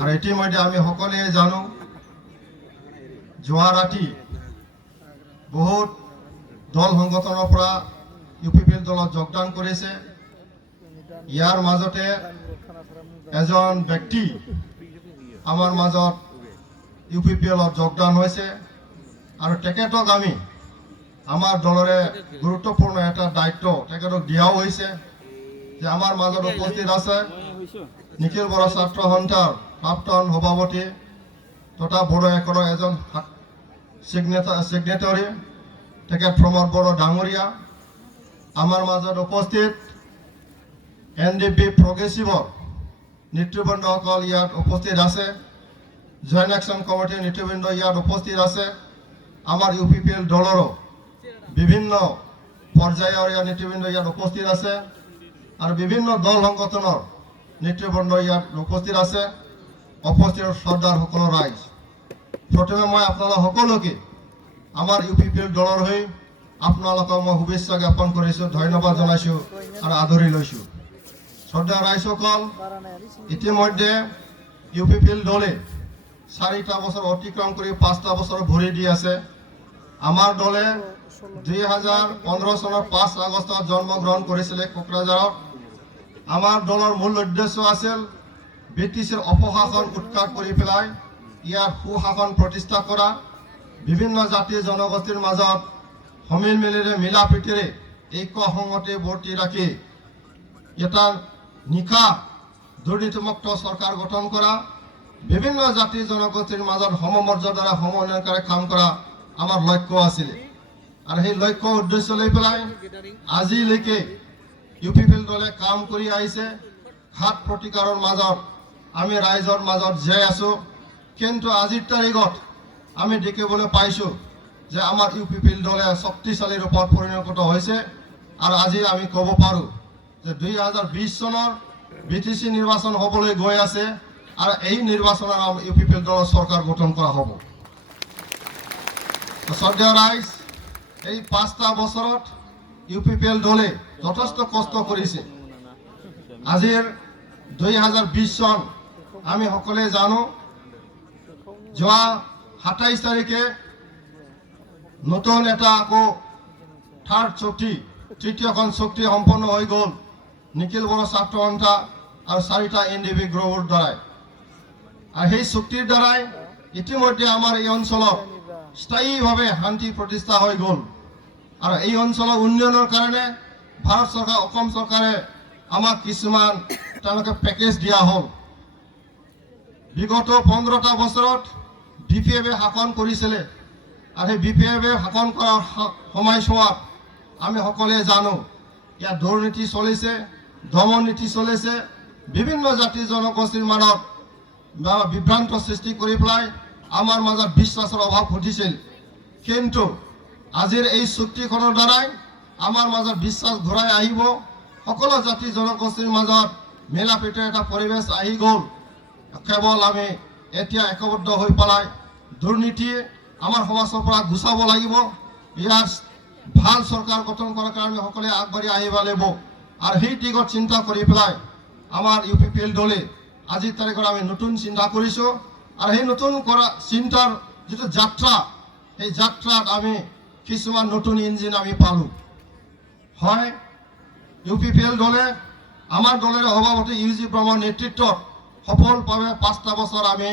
আৰু ইতিমধ্যে আমি সকলোৱে জানো যোৱা ৰাতি বহুত দল সংগঠনৰ পৰা ইউপিপিএল দলত যোগদান কৰিছে। ইয়াৰ মাজতে এজন ব্যক্তি আমাৰ মাজত ইউপিপিএলত যোগদান হৈছে আৰু তেখেতক আমি আমাৰ দলৰে গুৰুত্বপূৰ্ণ এটা দায়িত্ব তেখেতক দিয়াও হৈছে যে আমাৰ মাজত উপস্থিত আছে নিখিল বড়ো ছাত্ৰ সন্থাৰ প্ৰাক্তন সভাপতি তথা বড়ো একৰৰ এজন সিগনেটৰী তেখেত প্ৰমোদ বড়ো ডাঙৰীয়া। আমাৰ মাজত উপস্থিত এনডিপি প্ৰগ্ৰেছিভৰ নেতৃবৃন্দসকল ইয়াত উপস্থিত আছে। জইণ্ট একশ্যন কমিটিৰ নেতৃবৃন্দ ইয়াত উপস্থিত আছে। আমাৰ ইউপিপিএল দলৰো বিভিন্ন পৰ্যায়ৰ ইয়াৰ নেতৃবৃন্দ ইয়াত উপস্থিত আছে আৰু বিভিন্ন দল সংগঠনৰ নেতৃবৃন্দ ইয়াত উপস্থিত আছে। উপস্থিত শ্ৰদ্ধাৰ সকলো ৰাইজ, প্ৰথমে মই আপোনালোক সকলোকে আমাৰ ইউপিপিএল দলৰ হৈ আপোনালোকক মই শুভেচ্ছা জ্ঞাপন কৰিছোঁ, ধন্যবাদ জনাইছোঁ আৰু আদৰি লৈছোঁ। শ্ৰদ্ধা ৰাইজসকল, ইতিমধ্যে ইউপিপিএল দলে 4টা বছৰ অতিক্ৰম কৰি 5টা বছৰ ভৰি দি আছে। আমাৰ দলে 2015 চনৰ 5 আগষ্টত জন্মগ্ৰহণ কৰিছিলে কোকৰাঝাৰত। আমাৰ দলৰ মূল উদ্দেশ্য আছিল ব্ৰিটিছৰ অপশাসন উৎখাত কৰি পেলাই ইয়াৰ সুশাসন প্ৰতিষ্ঠা কৰা, বিভিন্ন জাতি জনগোষ্ঠীৰ মাজত সমিল মিলেৰে মিলা প্ৰীতিৰে ঐক্য সংহতি বৰ্তি ৰাখি এটা নিশা দুৰ্নীতিমুক্ত চৰকাৰ গঠন কৰা, বিভিন্ন জাতি জনগোষ্ঠীৰ মাজত সমমৰ্যাদাৰে সমন্বয়কাৰে কাম কৰা আমাৰ লক্ষ্য আছিলে। আৰু সেই লক্ষ্য উদ্দেশ্য লৈ পেলাই আজিলৈকে ইউপিপিএল দলে কাম কৰি আহিছে। ঘাত প্ৰতিকাৰৰ মাজত আমি ৰাইজৰ মাজত জীয়াই আছোঁ। কিন্তু আজিৰ তাৰিখত আমি দেখিবলৈ পাইছোঁ যে আমাৰ ইউপিপিএল দলে শক্তিশালী ৰূপত পৰিণত হৈছে। আৰু আজি আমি ক'ব পাৰোঁ যে 2020 চনৰ বিটিচি নিৰ্বাচন হ'বলৈ গৈ আছে আৰু এই নিৰ্বাচনত ইউপিপিএল দলৰ চৰকাৰ গঠন কৰা হ'ব। শ্ৰদ্ধেয় ৰাইজ, এই 5টা বছৰত ইউপিপিএল দলে যথেষ্ট কষ্ট কৰিছে। আজিৰ 2020 চন আমি সকলোৱে জানো, যোৱা 27 তাৰিখে নতুন এটা আকৌ থাৰ্ড চুক্তি, তৃতীয়খন চুক্তি সম্পন্ন হৈ গ'ল নিখিল বড়ো ছাত্ৰ সন্থা আৰু 4টা এনডিপি গ্ৰুপৰ দ্বাৰাই। আৰু সেই চুক্তিৰ দ্বাৰাই ইতিমধ্যে আমাৰ এই অঞ্চলত স্থায়ীভাৱে শান্তি প্ৰতিষ্ঠা হৈ গ'ল। আৰু এই অঞ্চলৰ উন্নয়নৰ কাৰণে ভাৰত চৰকাৰ, অসম চৰকাৰে আমাক কিছুমান তেওঁলোকে পেকেজ দিয়া হ'ল। বিগত 15টা বছৰত বিপিএফে শাসন কৰিছিলে আৰু সেই বিপিএফে শাসন কৰাৰ সময়ছোৱাত আমি সকলোৱে জানো ইয়াত দুৰ্নীতি চলিছে, দমন নীতি চলিছে, বিভিন্ন জাতি জনগোষ্ঠীৰ মাজত বিভ্ৰান্ত সৃষ্টি কৰি পেলাই আমাৰ মাজত বিশ্বাসৰ অভাৱ ঘটিছিল। কিন্তু আজিৰ এই চুক্তিখনৰ দ্বাৰাই আমাৰ মাজত বিশ্বাস ঘূৰাই আহিব। সকলো জাতি জনগোষ্ঠীৰ মাজত মিলা প্ৰীতিৰ এটা পৰিৱেশ আহি গ'ল। কেৱল আমি এতিয়া একবদ্ধ হৈ পেলাই দুৰ্নীতি আমাৰ সমাজৰ পৰা গুচাব লাগিব। ইয়াৰ ভাল চৰকাৰ গঠন কৰাৰ কাৰণে সকলোৱে আগবাঢ়ি আহিব লাগিব। আৰু সেই দিশত চিন্তা কৰি পেলাই আমাৰ ইউপিপিএল দলে আজিৰ তাৰিখত আমি নতুন চিন্তা কৰিছোঁ। আৰু সেই নতুন কৰা চিন্তাৰ যিটো যাত্ৰা, সেই যাত্ৰাত আমি কিছুমান নতুন ইঞ্জিন আমি পালোঁ। হয়, ইউপিপিএল দলে আমাৰ দলেৰে সভাপতি ইউজি ব্ৰহ্মৰ নেতৃত্বত সফলভাৱে 5টা বছৰ আমি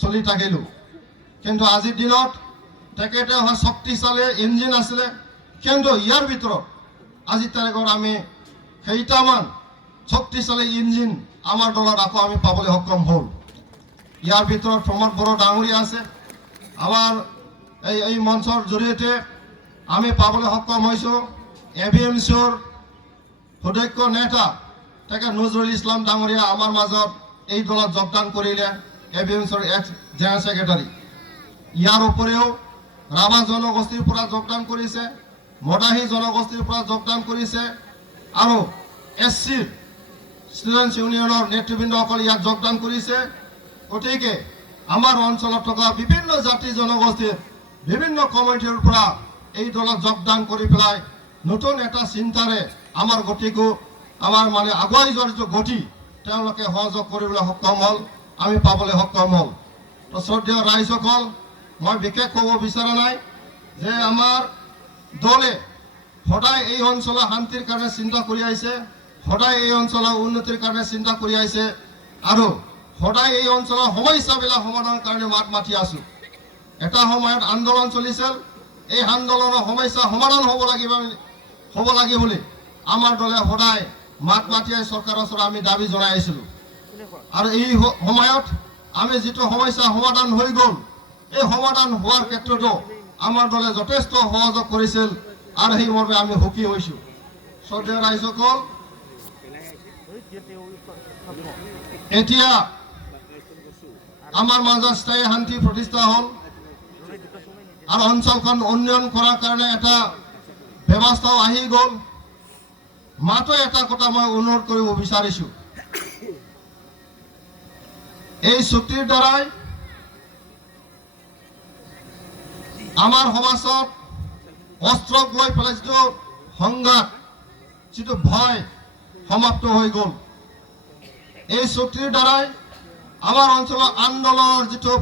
চলি থাকিলোঁ। কিন্তু আজিৰ দিনত তেখেতে হয় শক্তিশালী ইঞ্জিন আছিলে, কিন্তু ইয়াৰ ভিতৰত আজিৰ তাৰিখত আমি কেইটামান শক্তিশালী ইঞ্জিন আমাৰ দলত আকৌ আমি পাবলৈ সক্ষম হ'ল। ইয়াৰ ভিতৰত প্ৰমোদ বড়ো ডাঙৰীয়া আছে। আমাৰ এই মঞ্চৰ জৰিয়তে আমি পাবলৈ সক্ষম হৈছোঁ এভিএমচিৰ সুদক্ষ নেতা তেখেত নজৰুল ইছলাম ডাঙৰীয়া আমাৰ মাজত এই দলত যোগদান কৰিলে, এভিএমচিৰ এক্স জেনেৰেল ছেক্ৰেটাৰী। ইয়াৰ উপৰিও ৰাভা জনগোষ্ঠীৰ পৰা যোগদান কৰিছে, মদাহী জনগোষ্ঠীৰ পৰা যোগদান কৰিছে আৰু এছচিৰ ষ্টুডেণ্টছ ইউনিয়নৰ নেতৃবৃন্দসকল ইয়াত যোগদান কৰিছে। গতিকে আমাৰ অঞ্চলত থকা বিভিন্ন জাতি জনগোষ্ঠীৰ বিভিন্ন কমিটিৰ পৰা এই দলত যোগদান কৰি পেলাই নতুন এটা চিন্তাৰে আমাৰ গতিকো আমাৰ আগুৱাই যোৱাৰ যিটো গতি তেওঁলোকে সহযোগ কৰিবলৈ সক্ষম হ'ল। আমি পাবলৈ সক্ষম হল। তো শ্ৰদ্ধেয় ৰাইজসকল, মই বিশেষ ক'ব বিচৰা নাই যে আমাৰ দলে সদায় এই অঞ্চলৰ শান্তিৰ কাৰণে চিন্তা কৰি আহিছে, সদায় এই অঞ্চলৰ উন্নতিৰ কাৰণে চিন্তা কৰি আহিছে আৰু সদায় এই অঞ্চলৰ সমস্যাবিলাক সমাধানৰ কাৰণে মাত মাতি আছো। এটা সময়ত আন্দোলন চলিছিল, এই আন্দোলনৰ সমস্যা সমাধান হ'ব লাগে বুলি আমাৰ দলে সদায় মাত মাতি চৰকাৰৰ ওচৰত আমি দাবী জনাই আহিছিলোঁ। আৰু এই সময়ত আমি যিটো সমস্যা সমাধান হৈ গ'ল, এই সমাধান হোৱাৰ ক্ষেত্ৰতো আমাৰ দলে যথেষ্ট সহযোগ কৰিছিল আৰু সেই মৰ্মে আমি সুখী হৈছোঁ। শ্ৰদ্ধেয় ৰাইজসকল, এতিয়া আমাৰ মাজত স্থায়ী শান্তি প্ৰতিষ্ঠা হ'ল আৰু অঞ্চলখন উন্নয়ন কৰাৰ কাৰণে এটা ব্যৱস্থাও আহি গ'ল। মাত্ৰ এটা কথা মই অনুৰোধ কৰিব বিচাৰিছোঁ, এই চুক্তিৰ দ্বাৰাই আমাৰ সমাজত অস্ত্ৰক লৈ পেলাই যিটো সংঘাত, যিটো ভয় সমাপ্ত হৈ গ'ল। এই চুক্তিৰ দ্বাৰাই আমাৰ অঞ্চলৰ আন্দোলনৰ যিটো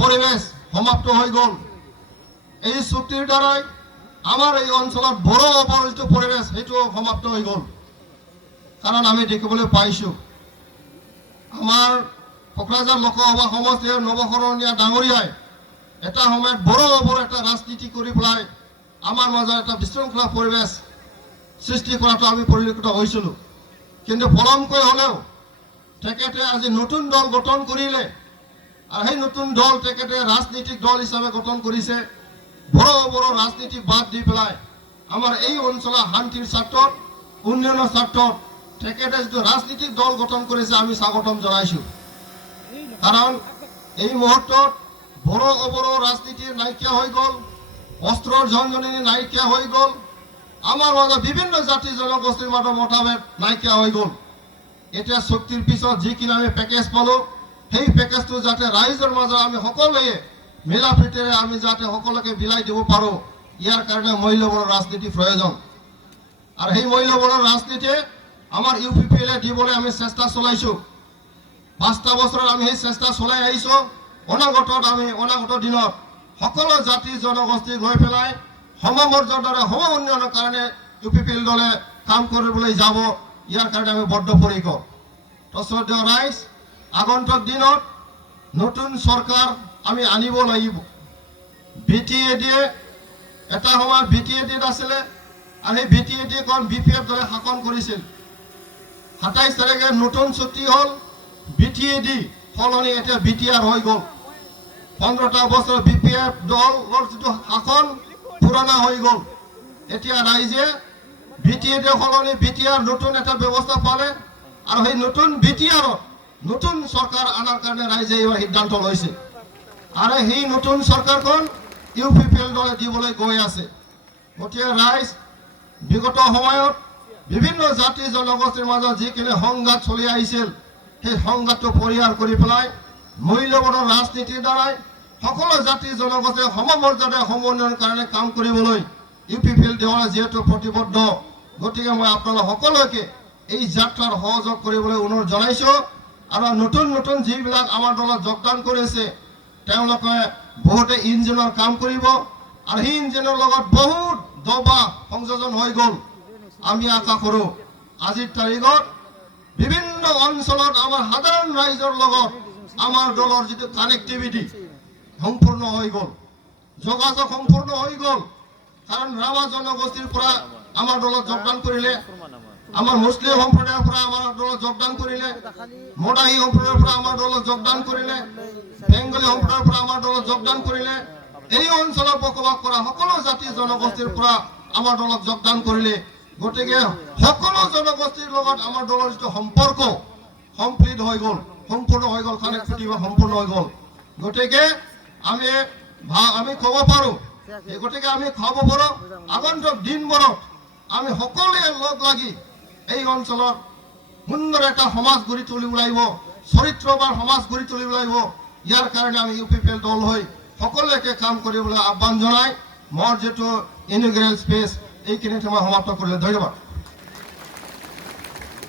পৰিৱেশ সমাপ্ত হৈ গ'ল। এই চুক্তিৰ দ্বাৰাই আমাৰ এই অঞ্চলত বড়ো অপৰ যিটো পৰিৱেশ সেইটো সমাপ্ত হৈ গ'ল। কাৰণ আমি দেখিবলৈ পাইছোঁ আমাৰ কোকৰাঝাৰ লোকসভা সমষ্টিৰ নৱশৰণীয়া ডাঙৰীয়াই এটা সময়ত বড়ো অপৰ এটা ৰাজনীতি কৰি পেলাই আমাৰ মাজত এটা বিশৃংখলা পৰিৱেশ সৃষ্টি কৰাটো আমি পৰিলক্ষিত হৈছিলোঁ। কিন্তু পলমকৈ হ'লেও তেখেতে আজি নতুন দল গঠন কৰিলে আৰু সেই নতুন দল তেখেতে ৰাজনৈতিক দল হিচাপে গঠন কৰিছে। বড়ো ৰাজনীতি বাদ দি পেলাই আমাৰ এই অঞ্চলৰ শান্তিৰ স্বাৰ্থত, উন্নয়নৰ স্বাৰ্থত তেখেতে যিটো ৰাজনৈতিক দল গঠন কৰিছে আমি স্বাগতম জনাইছোঁ। কাৰণ এই মুহূৰ্তত বড়ো ৰাজনীতি নাইকিয়া হৈ গ'ল, অস্ত্ৰৰ ঝনঝননি নাইকিয়া হৈ গ'ল, আমাৰ মাজত বিভিন্ন জাতি জনগোষ্ঠীৰ মাজত মতভেদ নাইকিয়া হৈ গ'ল। এতিয়া চুক্তিৰ পিছত যিখিনি আমি পেকেজ পালোঁ, সেই পেকেজটো যাতে ৰাইজৰ মাজত আমি সকলোৱে মিলা প্ৰীতিৰে আমি যাতে সকলোকে বিলাই দিব পাৰোঁ, ইয়াৰ কাৰণে মূল্যৱানৰ ৰাজনীতি প্ৰয়োজন। আৰু সেই মূল্যৱানৰ ৰাজনীতি আমাৰ UPPL দিবলৈ আমি চেষ্টা চলাইছোঁ। 5টা বছৰত আমি সেই চেষ্টা চলাই আহিছোঁ। অনাগত দিনত সকলো জাতি জনগোষ্ঠীক লৈ পেলাই সমমৰ্যাদাৰে সম উন্নয়নৰ কাৰণে UPPL দলে কাম কৰিবলৈ যাব, ইয়াৰ কাৰণে আমি বদ্ধপৰিকৰ। তো শ্ৰদ্ধেয় ৰাইজ, আগন্তুক দিনত নতুন চৰকাৰ আমি আনিব লাগিব। BTAD এটা সময়ত BTAD আছিলে আৰু সেই BTAD খন BPF দলে শাসন কৰিছিল। 27 তাৰিখে নতুন চুক্তি হ'ল, BTAD সলনি এতিয়া BTR হৈ গ'ল। 15টা বছৰ BPF দলৰ যিটো শাসন পুৰণা হৈ গ'ল। এতিয়া ৰাইজে BTAD সলনি BTR নতুন এটা ব্যৱস্থা পালে আৰু সেই নতুন BTR নতুন চৰকাৰ আনাৰ কাৰণে ৰাইজে এইবাৰ সিদ্ধান্ত লৈছে আৰু সেই নতুন চৰকাৰখন UPPL দলে দিবলৈ গৈ আছে। গতিকে ৰাইজ, বিগত সময়ত বিভিন্ন জাতি জনগোষ্ঠীৰ মাজত যিখিনি সংঘাত চলি আহিছিল, সেই সংঘাতটো পৰিহাৰ কৰি পেলাই মূল্যৱানৰ ৰাজনীতিৰ দ্বাৰাই সকলো জাতি জনগোষ্ঠীৰ সমমৰ্যাদা সমন্বয়ৰ কাৰণে কাম কৰিবলৈ UPPL দলে যিহেতু প্ৰতিবদ্ধ, গতিকে মই আপোনালোক সকলোকে এই যাত্ৰাৰ সহযোগ কৰিবলৈ অনুৰোধ জনাইছোঁ। আৰু নতুন যিবিলাক আমাৰ দলত যোগদান কৰিছে তেওঁলোকে বহুতে ইঞ্জিনৰ কাম কৰিব আৰু সেই ইঞ্জিনৰ লগত বহুত দবা সংযোজন হৈ গ'ল। আমি আশা কৰোঁ আজিৰ তাৰিখত বিভিন্ন অঞ্চলত আমাৰ সাধাৰণ ৰাইজৰ লগত আমাৰ দলৰ যিটো কানেক্টিভিটি সম্পূৰ্ণ হৈ গ'ল, যোগাযোগ সম্পূৰ্ণ হৈ গ'ল। কাৰণ ৰাভা জনগোষ্ঠীৰ পৰা আমাৰ দলত যোগদান কৰিলে, আমাৰ মুছলিম সম্প্ৰদায়ৰ পৰা আমাৰ দলত যোগদান কৰিলে, মদাহী সম্প্ৰদায়ৰ পৰা আমাৰ দলত যোগদান কৰিলে, বেংগলী সম্প্ৰদায়ৰ পৰা আমাৰ দলত যোগদান কৰিলে, এই অঞ্চলত বসবাস কৰা সকলো জাতি জনগোষ্ঠীৰ পৰা আমাৰ দলত যোগদান কৰিলে। গতিকে সকলো জনগোষ্ঠীৰ লগত আমাৰ দলৰ যিটো সম্পৰ্ক কমপ্লিট হৈ গ'ল, সম্পূৰ্ণ হৈ গ'ল, কানেক্টিভিটি সম্পূৰ্ণ হৈ গ'ল। গতিকে আমি ক'ব পাৰোঁ, গতিকে আমি খাব পাৰোঁ আগন্তুক দিনবোৰত আমি সকলোৱে লগ লাগি এই অঞ্চলত সুন্দৰ এটা সমাজ গঢ়ি তুলিব লাগিব, চৰিত্ৰবান সমাজ গঢ়ি তুলিব লাগিব। ইয়াৰ কাৰণে আমি UPPL দল হৈ সকলোকে কাম কৰিবলৈ আহ্বান জনাই মোৰ যিটো ইনগ্ৰেল স্পেচ এইখিনিতে মই সমাপ্ত কৰিলোঁ। ধন্যবাদ।